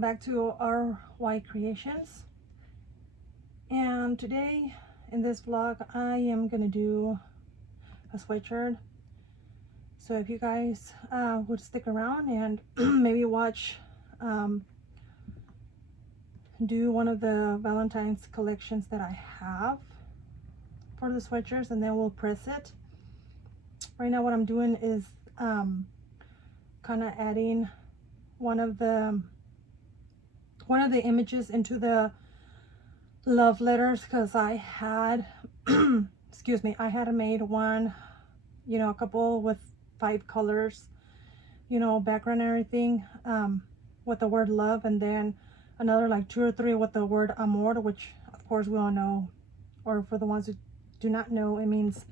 welcome back to RY Creations. And today in this vlog I am gonna do a sweatshirt. So if you guys would stick around and maybe watch do one of the Valentine's collections that I have for the sweatshirts, and then we'll press it. Right now what I'm doing is kind of adding one of the images into the love letters, because I had excuse me, I had made one, you know, a couple with 5 colors, you know, background and everything, with the word love, and then another like 2 or 3 with the word amor, which of course we all know, or for the ones who do not know, it means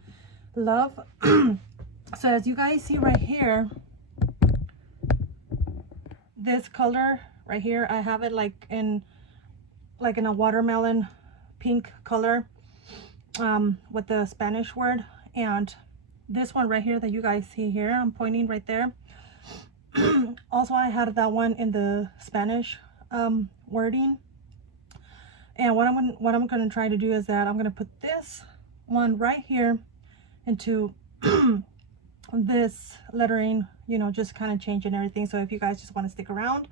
love. So as you guys see right here, this color right here, I have it like in a watermelon pink color, with the Spanish word. And this one right here that you guys see here, I'm pointing right there, also I had that one in the Spanish wording. And what I'm going to try to do is that I'm going to put this one right here into this lettering, you know, just kind of changing everything. So if you guys just want to stick around,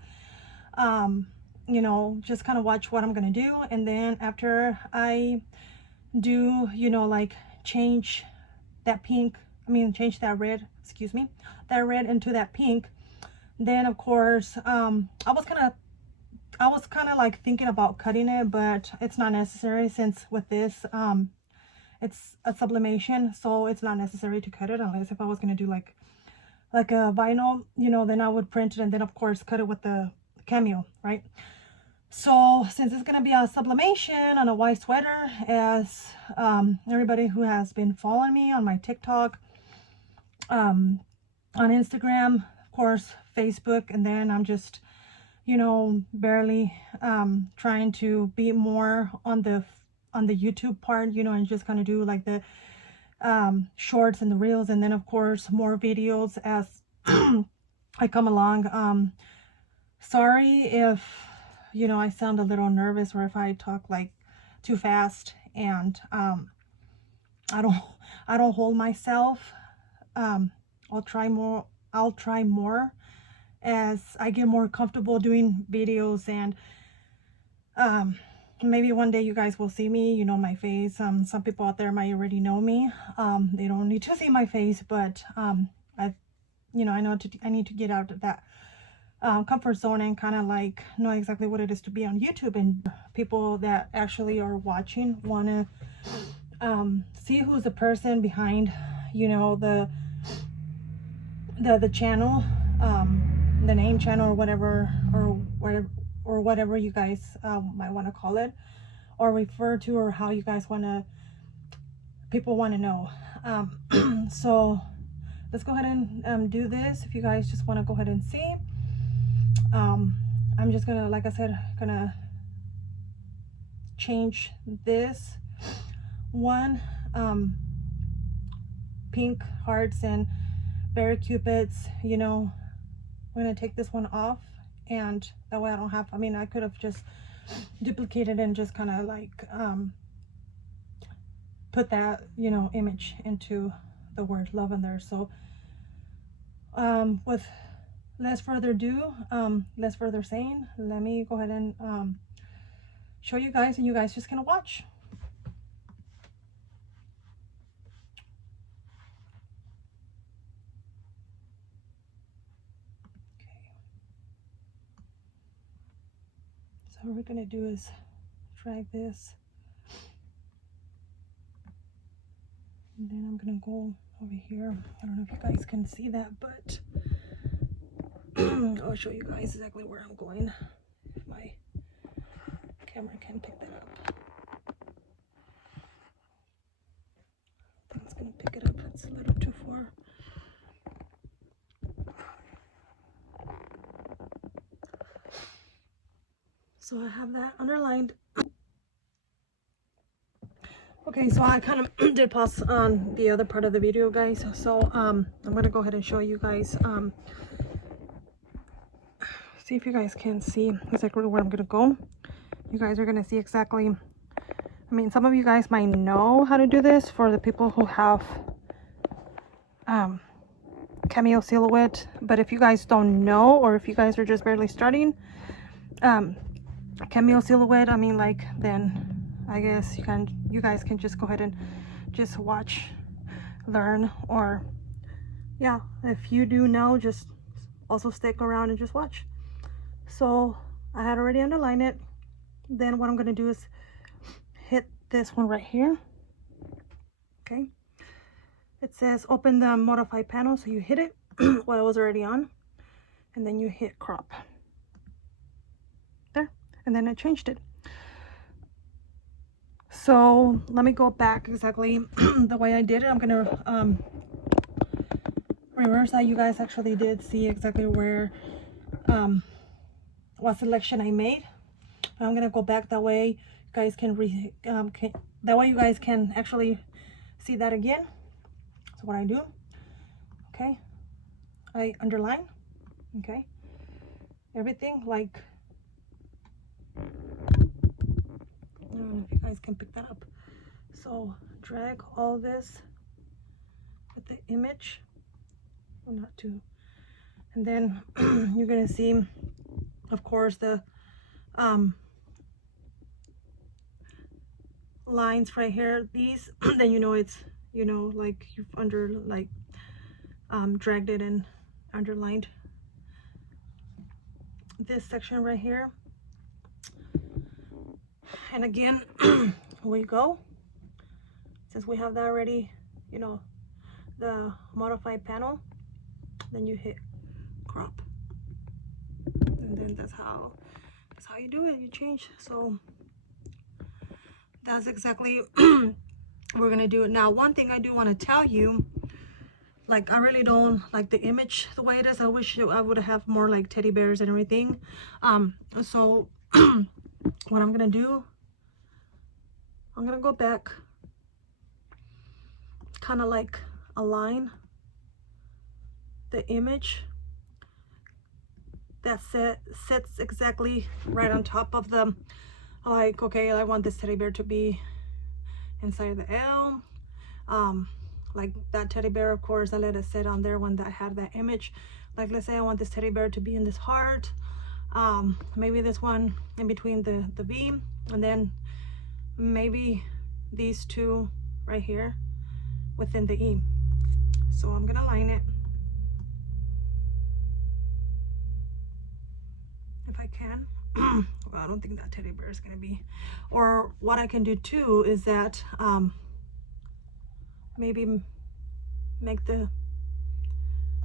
you know, just kind of watch what I'm going to do. And then after I do, you know, like change that pink, change that red, excuse me, that red into that pink, then of course I was kind of like thinking about cutting it, but it's not necessary, since with this it's a sublimation, so it's not necessary to cut it, unless if I was going to do like a vinyl, you know, then I would print it and then of course cut it with the cameo, right? So since it's going to be a sublimation on a white sweater, as everybody who has been following me on my TikTok, on Instagram, of course Facebook, and then I'm just, you know, barely trying to be more on the YouTube part, you know, and just kind of do like the shorts and the reels, and then of course more videos as I come along. Sorry if, you know, I sound a little nervous, or if I talk like too fast, and I don't hold myself. I'll try more as I get more comfortable doing videos, and maybe one day you guys will see me, you know, my face. Some people out there might already know me. They don't need to see my face, but you know, I need to get out of that comfort zone and kind of like know exactly what it is to be on YouTube, and people that actually are watching want to see who's the person behind, you know, the channel, the name channel, or whatever you guys might want to call it or refer to, or how you guys people want to know. So let's go ahead and do this. If you guys just want to go ahead and see, I'm just gonna, like I said, gonna change this one, pink hearts and berry cupids, you know, we're gonna take this one off, and that way I don't have, I could have just duplicated and just kind of like put that, you know, image into the word love in there. So with less further ado, less further saying, let me go ahead and show you guys, and you guys just gonna watch. So what we're gonna do is drag this, and then I'm gonna go over here. I don't know if you guys can see that, but I'll show you guys exactly where I'm going, if my camera can pick that up. I think it's gonna pick it up, it's a little too far. So I have that underlined. Okay, so I kind of did pause on the other part of the video, guys. So I'm gonna go ahead and show you guys see if you guys can see exactly where I'm gonna go. You guys are gonna see exactly, I mean, some of you guys might know how to do this for the people who have Cameo Silhouette, but if you guys don't know, or if you guys are just barely starting Cameo Silhouette, I mean, like, then I guess you guys can just go ahead and just watch, learn, or yeah, if you do know, just also stick around and just watch. So I had already underlined it. Then what I'm going to do is hit this one right here. Okay, it says open the modify panel, so you hit it while it was already on, and then you hit crop there, and then I changed it. So let me go back exactly the way I did it. I'm gonna reverse that. You guys actually did see exactly where what selection I made. I'm gonna go back, that way you guys can that way you guys can actually see that again. So what I do, okay, I underline, okay, everything, like, I don't know if you guys can pick that up. So drag all this with the image, well, not too, and then you're gonna see, of course, the lines right here, these then you know it's, you know, like you've dragged it and underlined this section right here. And again, we go, since we have that already, you know, the modified panel, then you hit crop, and then that's how you do it. You change. So that's exactly we're gonna do it now. One thing I do want to tell you, like, I really don't like the image the way it is. I wish I would have more like teddy bears and everything. So what I'm gonna do, I'm gonna go back, kind of like align the image that sits exactly right on top of the, like, okay, I want this teddy bear to be inside of the L. Like that teddy bear, of course, I let it sit on there when I had that image. Like, let's say I want this teddy bear to be in this heart, maybe this one in between the V, and then maybe these two right here within the E. So I'm gonna line it if I can. Well, I don't think that teddy bear is gonna be, or what I can do too is that maybe make the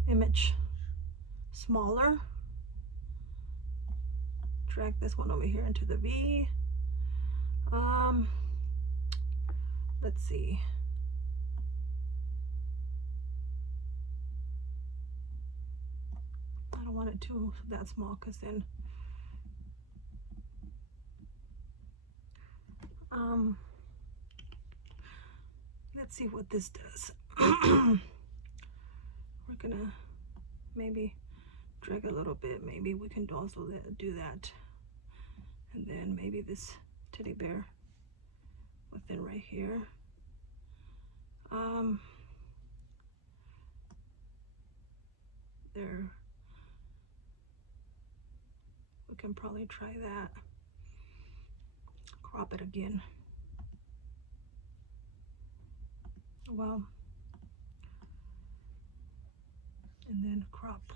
image smaller, drag this one over here into the V. Let's see, I don't want it too that small, because then let's see what this does. We're gonna maybe drag a little bit. Maybe we can also do that, and then maybe this teddy bear within right here. There, we can probably try that. Crop it again. Well, and then crop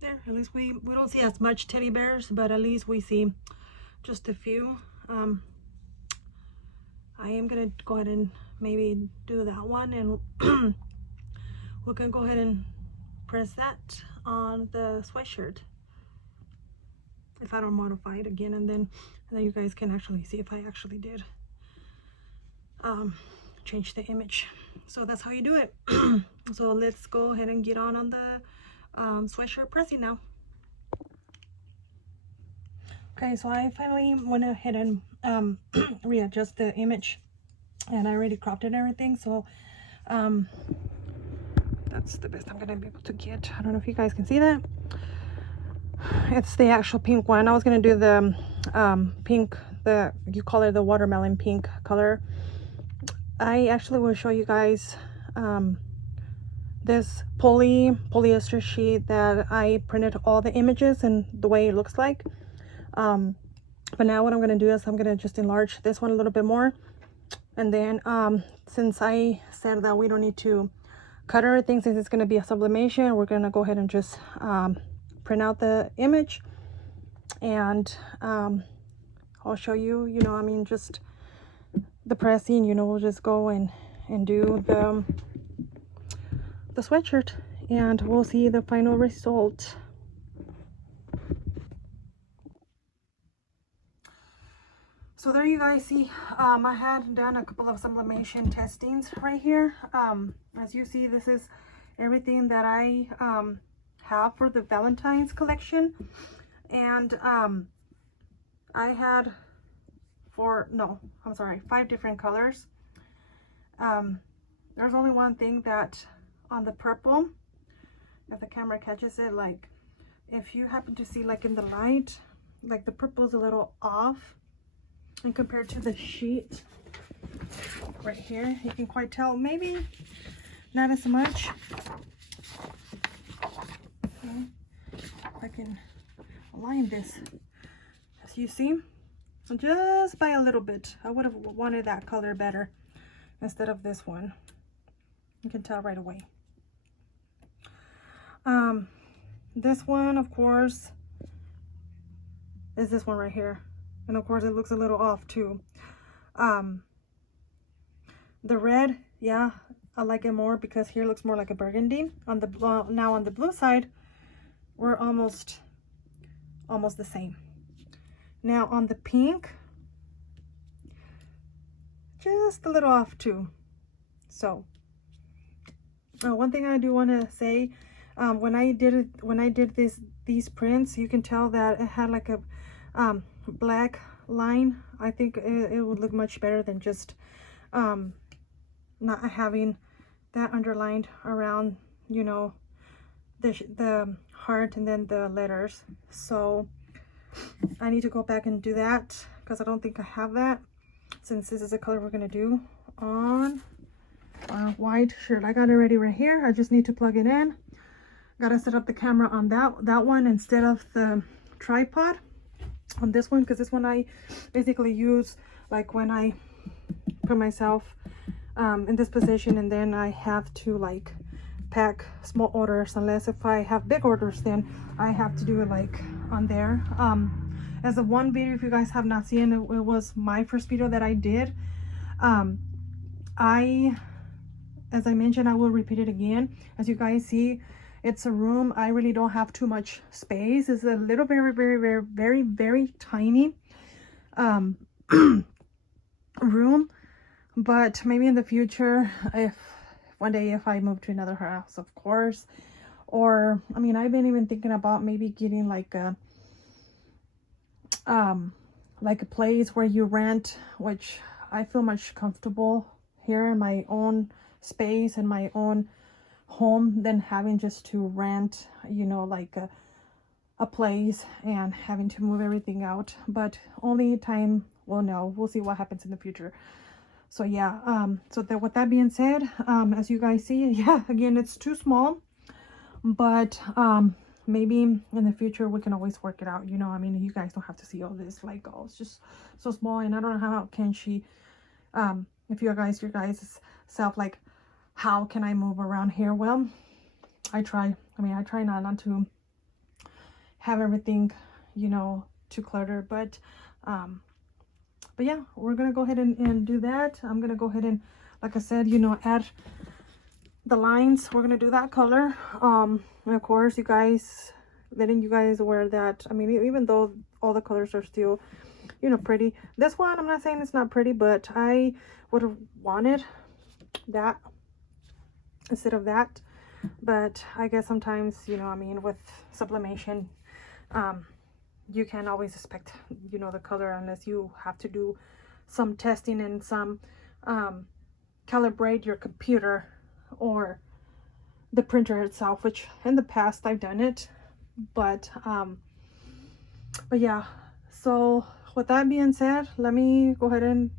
there. At least we don't see as much teddy bears, but at least we see just a few. I am gonna go ahead and maybe do that one, and we can go ahead and press that on the sweatshirt if I don't modify it again, and then you guys can actually see if I actually did change the image. So that's how you do it. So let's go ahead and get on the sweatshirt pressing now. Okay, so I finally went ahead and readjust the image, and I already cropped it and everything. So that's the best I'm gonna be able to get. I don't know if you guys can see that. It's the actual pink one. I was gonna do the pink, you call it the watermelon pink color. I actually will show you guys this polyester sheet that I printed all the images and the way it looks like. But now what I'm gonna do is I'm gonna just enlarge this one a little bit more, and then since I said that we don't need to cut everything, since it's gonna be a sublimation, we're gonna go ahead and just print out the image, and I'll show you, you know, I mean, just the pressing, you know, we'll just go and do the sweatshirt, and we'll see the final result. So there you guys see, I had done a couple of sublimation testings right here. As you see, this is everything that I have for the Valentine's collection, and I had 5 different colors. There's only one thing that on the purple, if the camera catches it, like if you happen to see like in the light, like the purple is a little off, and compared to the sheet right here, you can quite tell, maybe not as much. Okay. I can align this, as you see, just by a little bit. I would have wanted that color better instead of this one. You can tell right away. This one, of course, is this one right here, and of course it looks a little off too. The red, yeah, I like it more because here it looks more like a burgundy. On the now on the blue side, we're almost the same. Now on the pink, just a little off too. So one thing I do want to say, when I did these prints, you can tell that it had like a black line. I think it would look much better than just not having that underlined around, you know, the heart and then the letters. So I need to go back and do that because I don't think I have that, since this is the color we're gonna do on our white shirt. I got it ready right here. I just need to plug it in. Gotta set up the camera on that one instead of the tripod on this one, because this one I basically use like when I put myself in this position, and then I have to like pack small orders, unless if I have big orders, then I have to do it like on there. As a one video, if you guys have not seen it, it was my first video that I did. As I mentioned, I will repeat it again. As you guys see, it's a room. I really don't have too much space. It's a little very tiny room, but maybe in the future, if one day if I move to another house, of course, or I mean, I've been even thinking about maybe getting like a place where you rent, which I feel much comfortable here in my own space and my own home than having just to rent, you know, like a place and having to move everything out. But only time will know. We'll see what happens in the future. So yeah, so that, with that being said, as you guys see, yeah, again, it's too small, but maybe in the future we can always work it out, you know. I mean, you guys don't have to see all this, like, oh, it's just so small, and I don't know how can she if your guys self, like, how can I move around here? Well, I try not to have everything, you know, too cluttered, but yeah, we're gonna go ahead and do that. I'm gonna go ahead and, like I said, you know, add the lines. We're gonna do that color, and of course, you guys, letting you guys aware that, I mean, even though all the colors are still, you know, pretty, this one, I'm not saying it's not pretty, but I would have wanted that instead of that. But I guess sometimes, you know, I mean, with sublimation, you can't always expect, you know, the color, unless you have to do some testing and some calibrate your computer or the printer itself, which in the past I've done it, but But yeah, so with that being said, let me go ahead and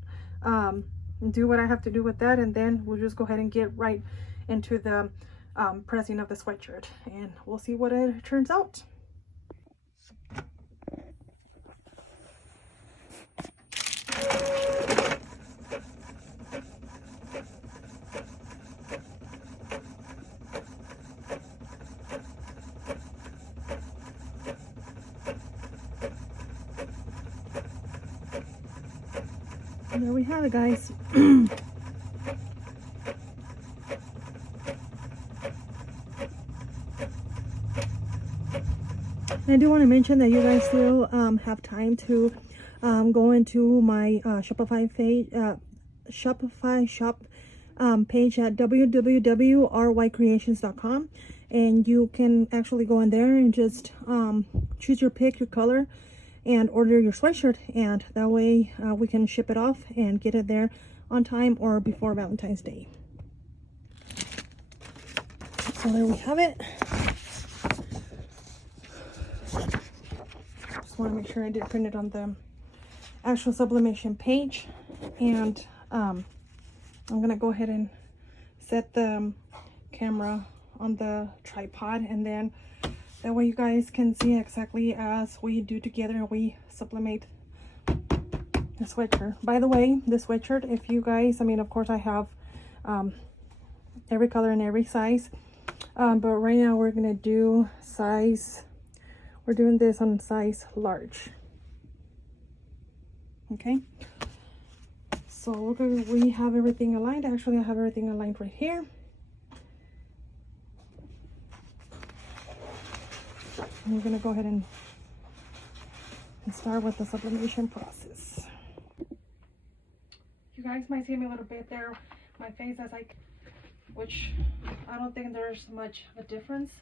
do what I have to do with that, and then we'll just go ahead and get right into the pressing of the sweatshirt, and we'll see what it turns out. And there we have it, guys. I do want to mention that you guys still have time to go into my Shopify shop page at www.rycreations.com, and you can actually go in there and just choose your color, and order your sweatshirt, and that way we can ship it off and get it there on time or before Valentine's Day. So there we have it. Just want to make sure I did print it on the actual sublimation page, and I'm gonna go ahead and set the camera on the tripod, and then that way you guys can see exactly as we do together and we sublimate the sweatshirt. By the way, the sweatshirt, if you guys, I mean, of course I have every color and every size, but right now we're gonna do we're doing this on size large. Okay, so we have everything aligned. Actually, I have everything aligned right here. And we're gonna go ahead and start with the sublimation process. You guys might see me a little bit there, my face as which I don't think there's much of a difference.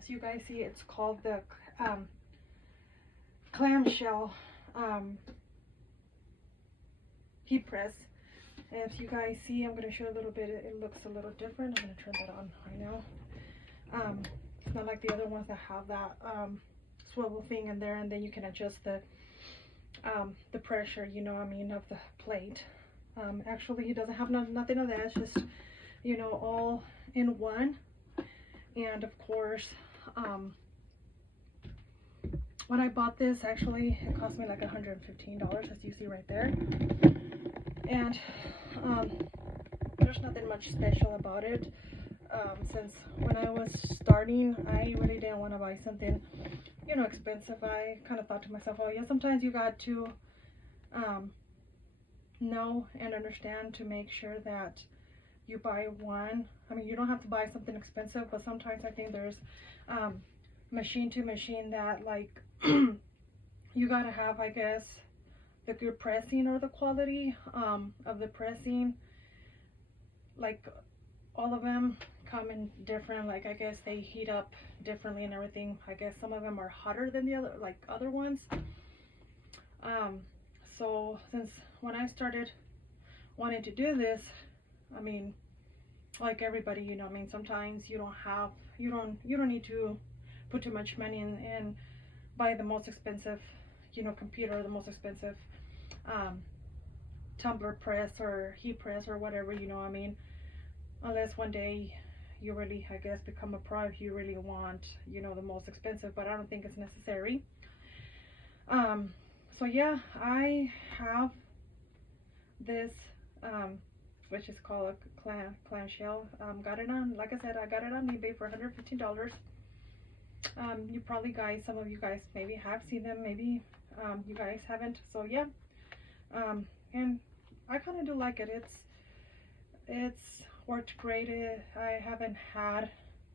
As you guys see, it's called the clamshell heat press. And if you guys see, I'm going to show a little bit, it looks a little different. I'm going to turn that on right now. It's not like the other ones that have that swivel thing in there, and then you can adjust the pressure, you know what I mean, of the plate. Actually, it doesn't have nothing of that. It's just, you know, all in one. And of course, when I bought this, actually it cost me like $115, as you see right there. And there's nothing much special about it, since when I was starting, I really didn't want to buy something, you know, expensive. I kind of thought to myself, oh yeah, sometimes you got to know and understand to make sure that you buy one. I mean, you don't have to buy something expensive, but sometimes I think there's machine to machine that, like, you gotta have, I guess, the good pressing or the quality of the pressing. Like, all of them come in different, like, I guess they heat up differently and everything. I guess some of them are hotter than the other ones. So since when I started wanting to do this, I mean, like everybody, you know, I mean, sometimes you don't need to put too much money in and buy the most expensive, you know, computer, the most expensive tumbler press or heat press or whatever, you know what I mean, unless one day you really, I guess, become a pro, if you really want, you know, the most expensive, but I don't think it's necessary. So yeah, I have this which is called a clamshell. Got it on, like I said, I got it on eBay for $115. You probably guys, some of you guys maybe have seen them, maybe you guys haven't. So yeah, and I kind of do like it. It's worked great. I haven't had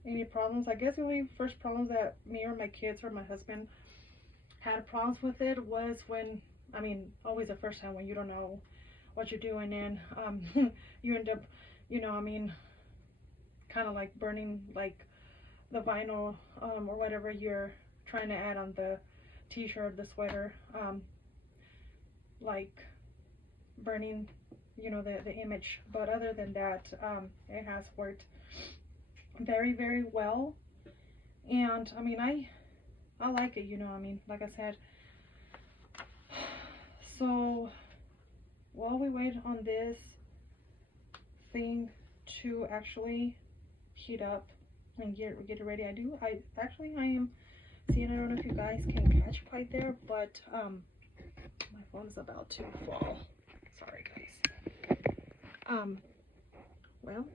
any problems. I guess the only first problems that me or my kids or my husband had problems with it was when, I mean, always the first time when you don't know what you're doing, and you end up, you know, I mean, kind of like burning like the vinyl or whatever you're trying to add on the t-shirt, the sweater, like burning, you know, the image. But other than that, it has worked very, very well. And I mean, I like it, you know, I mean, like I said, we wait on this thing to actually heat up and get it ready. I am seeing, I don't know if you guys can catch quite there, but my phone's about to fall. Sorry guys. Well,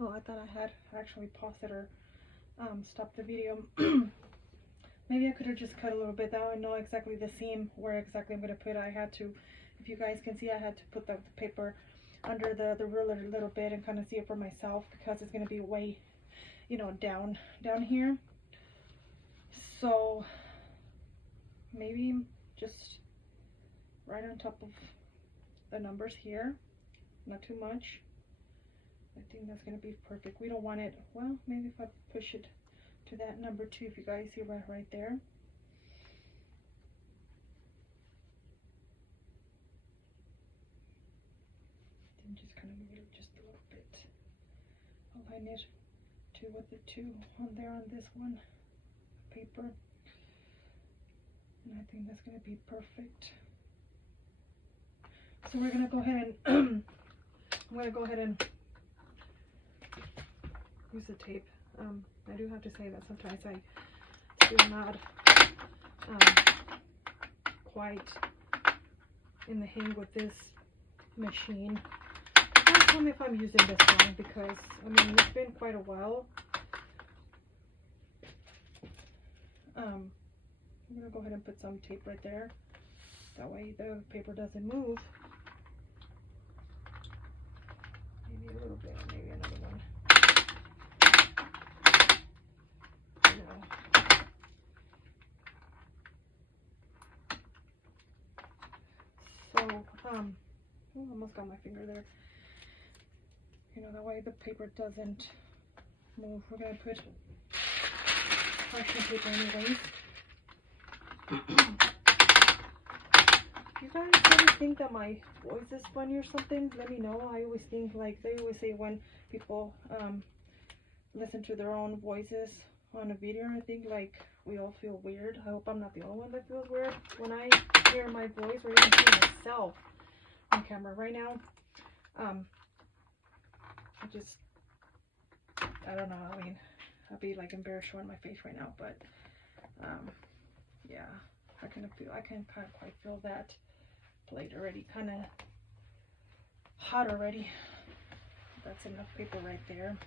oh, I thought I had actually paused it or stopped the video. Maybe I could have just cut a little bit. Now I know exactly the seam where exactly I'm going to put. I had to, if you guys can see, I had to put the paper under the ruler a little bit and kind of see it for myself, because it's going to be way, you know, down here. So maybe just right on top of the numbers here, not too much. I think that's going to be perfect. We don't want it, well, maybe if I push it to that number 2, if you guys see right there. Then just kind of move it just a little bit. Align it to with the 2 on there on this one paper. And I think that's going to be perfect. So we're going to go ahead and I'm going to go ahead and use the tape. I do have to say that sometimes I do not quite in the hang with this machine. Don't tell me if I'm using this wrong, because I mean it's been quite a while. I'm gonna go ahead and put some tape right there. That way the paper doesn't move. Maybe a little bit, maybe another one. So, almost got my finger there. You know, that way the paper doesn't move. We're gonna put parchment paper anyways. You guys ever think that my voice is funny or something? Let me know. I always think, like they always say when people listen to their own voices on a video, I think like we all feel weird. I hope I'm not the only one that feels weird when I hear my voice or even see myself on camera right now. I don't know, I mean, I'll be like embarrassed showing my face right now, but yeah, I can kind of quite feel that plate already kind of hot already. That's enough paper right there.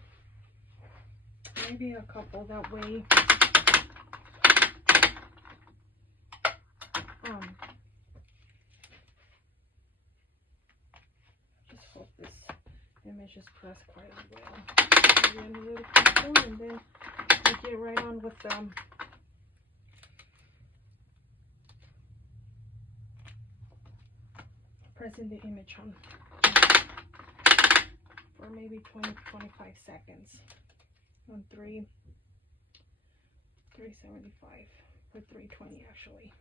Maybe a couple, that way just hope this image is pressed quite well. Maybe a little bit more, and then we get right on with pressing the image on for maybe 20-25 seconds on 375 or 320 actually.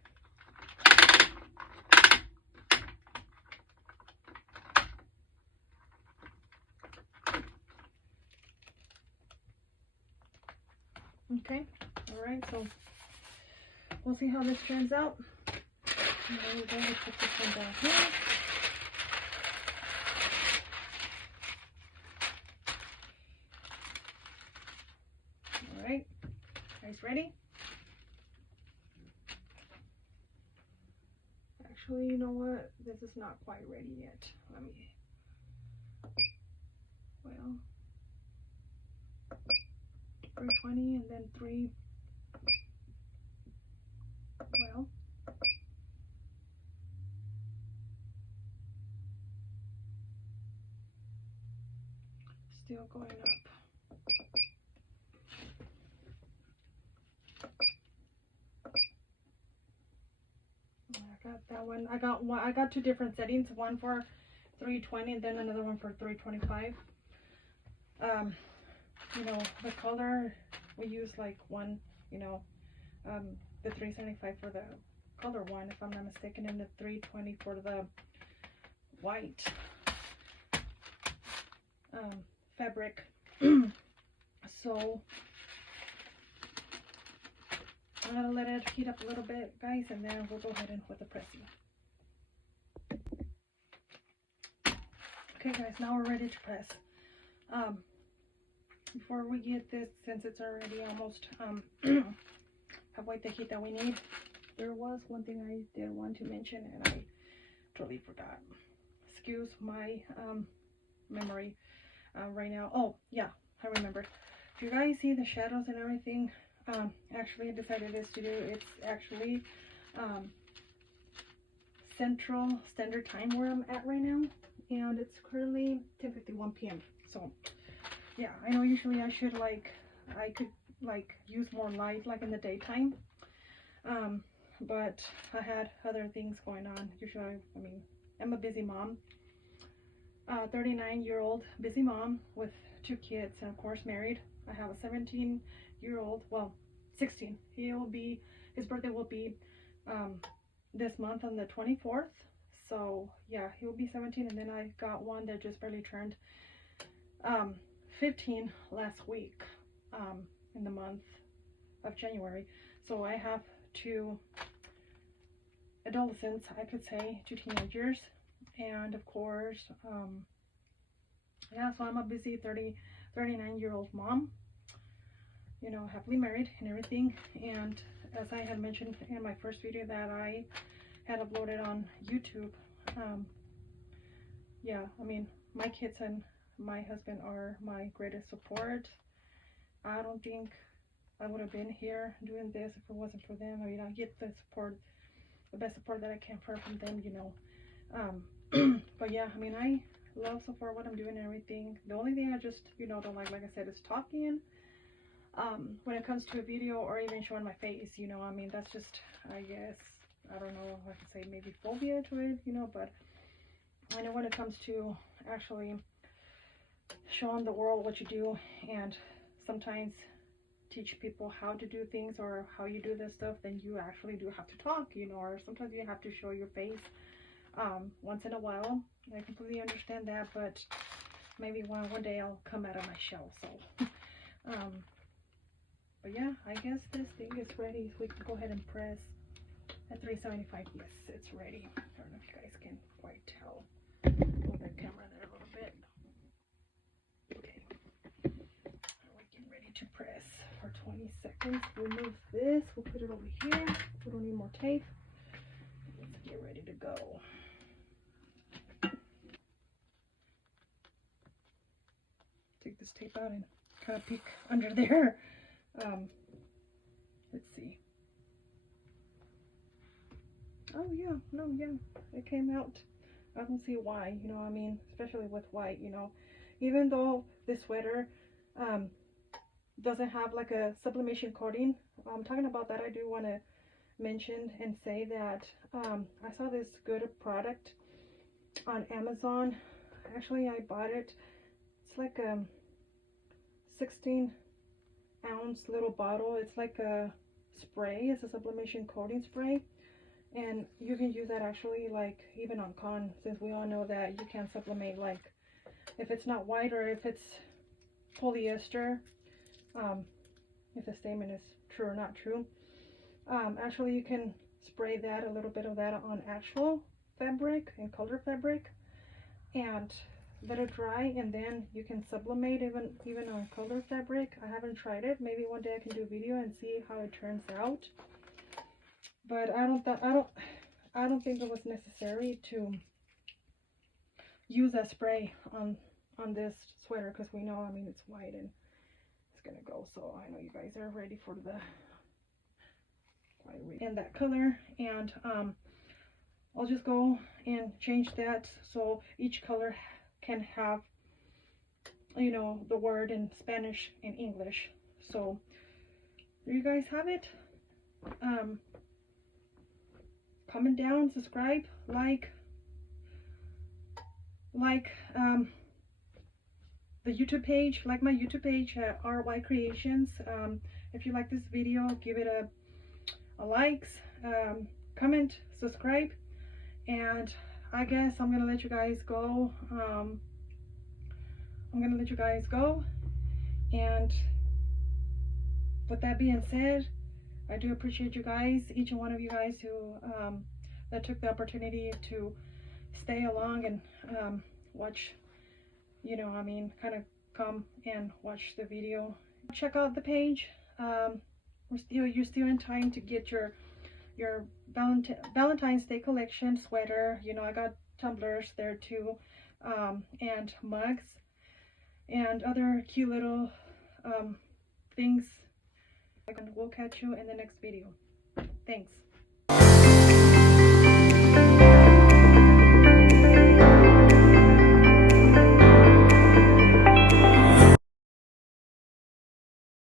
Okay, all right, so we'll see how this turns out. And then we're going to put this one down here. All right, guys ready? Actually, you know what? This is not quite ready yet. Let me, well, 320 and then 3, well, still going up. I got that one. I got 2 different settings, one for 320 and then another one for 325. You know, the color we use like one, you know, the 375 for the color one, if I'm not mistaken, and the 320 for the white fabric. So I'm gonna let it heat up a little bit, guys, and then we'll go ahead and with the pressing. Okay guys, now we're ready to press. Before we get this, since it's already almost halfway the heat that we need, there was one thing I did want to mention and I totally forgot. Excuse my memory right now. Oh yeah, I remembered. If you guys see the shadows and everything, actually I decided this to do. It's actually Central Standard Time where I'm at right now, and it's currently 10:51 p.m. So yeah, I know usually I should I could use more light like in the daytime, but I had other things going on. Usually, I mean, I'm a busy mom, 39-year-old busy mom with 2 kids, and of course married. I have a 17-year-old, well, 16. His birthday will be this month on the 24th. So yeah, he will be 17, and then I got one that just barely turned 15 last week, in the month of January. So I have 2 adolescents, I could say, 2 teenagers, and of course, yeah, so I'm a busy 39-year-old mom, you know, happily married and everything. And as I had mentioned in my first video that I had uploaded on YouTube, yeah, I mean, my kids and my husband are my greatest support. I don't think I would have been here doing this if it wasn't for them. I mean, I get the support, the best support that I can from them, you know. But yeah, I mean, I love so far what I'm doing and everything. The only thing I just, you know, don't like I said, is talking. When it comes to a video or even showing my face, you know, I mean, that's just, I guess, I don't know if I could say maybe phobia to it, you know, but I know when it comes to actually showing the world what you do and sometimes teach people how to do things or how you do this stuff, then you actually do have to talk, you know, or sometimes you have to show your face once in a while. I completely understand that, but maybe one day I'll come out of my shell. So but yeah, I guess this thing is ready, so we can go ahead and press at 375. Yes, it's ready. I don't know if you guys can quite tell. Move the camera there a little bit. Okay, we're getting ready to press for 20 seconds. Remove this, we'll put it over here. We don't need more tape. Let's get ready to go. Take this tape out and kind of peek under there. Let's see. Oh yeah, no, yeah, it came out. I don't see why, you know, I mean, especially with white, you know, even though this sweater doesn't have like a sublimation coating. I'm talking about that. I do want to mention and say that I saw this good product on Amazon. Actually, I bought it. It's like a 16-ounce little bottle. It's like a spray. It's a sublimation coating spray, and you can use that actually like even on cotton, since we all know that you can sublimate, like if it's not white or if it's polyester, if the statement is true or not true. Actually you can spray that, a little bit of that on actual fabric and color fabric, and let it dry, and then you can sublimate even on color fabric. I haven't tried it. Maybe one day I can do a video and see how it turns out. But I don't think it was necessary to use that spray on this sweater, because we know, I mean, it's white and it's gonna go. So I know you guys are ready for the in that color, and I'll just go and change that so each color can have, you know, the word in Spanish and English. So there you guys have it. Comment down, subscribe, like the YouTube page, like my YouTube page, RY Creations. If you like this video, give it a likes, comment, subscribe, and I guess I'm gonna let you guys go. And with that being said, I do appreciate you guys, each and one of you guys who that took the opportunity to stay along and watch you know, I mean, kind of come and watch the video. Check out the page. You're still in time to get your Valentine's Day collection sweater. You know, I got tumblers there too, and mugs and other cute little things. And we'll catch you in the next video. Thanks.